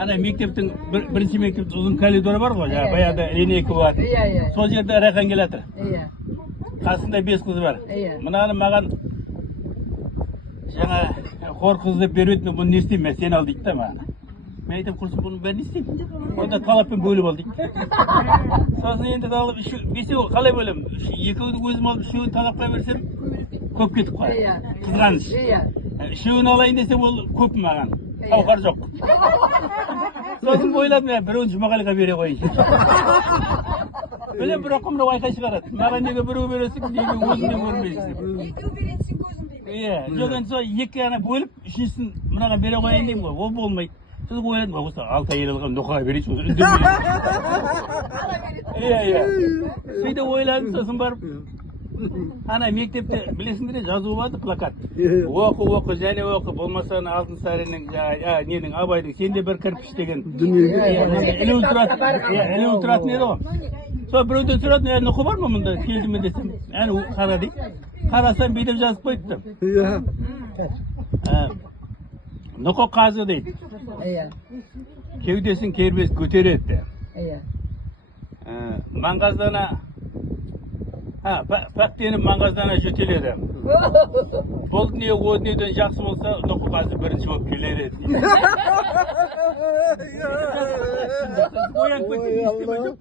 Ана мектептің бірінші мектептің uzun коридоры бар ғой, баяғыда линейка бар. Сол жерде Райхан келатыр. Қасында 5 қыз бар. Мынаны маған жаңа хор қызды беріп еді, бұны не істеймін, сен ал дейді да маған. Мен айтам, құрсын бұның бәрін не істеймін? Онда талаппен бөліп ал дейді. Сосын енді талап, бесеу қалай бөлем? Екеуді өзім алып, үшеуін талапқа берсем, көп кетіп қалады. Қызғаныш. Үшеуін алайын десем, ол көп маған. Қауқар жоқ. Сосын ойладым, біреуін Жұмағалиға бере қойыншы. Білем, бірақ қымырау айқай шығарады. Маған неге біреу бересің, неге өзіңде көрмейсің. Екеу бересің көзім деймін. Жоқ, енді сол екі ана бөліп, үшіншісін мынаған бере қойын деймін ғой, ол болмайды. Сосын ойладым, осы алты әйел алған ноқаға берейінші, осы үндемейді. Сөйде ойладым, сосын барып, ана мектепте білесіңдер, жазу барды плакат. Оқы, және оқы, болмаса алтын сариннің, ненің, Абайдың, сенде бір кірпіш деген. Ілеу тұратын еді ғой. Сол біреуден сұрады, нұқы бар ма мұнда, келді ме десем, әні қара дейді. Қарасам бейдеп жазып қойыпты. Нұқы қазы дейді. Кеудесін кербес көтереді. Маңғаздана, пәктеніп маңғаздана жөтеледі. Бұл дүние о дүниеден жақсы болса, нұқы қазы бірінші болып келер еді. Оян көтіп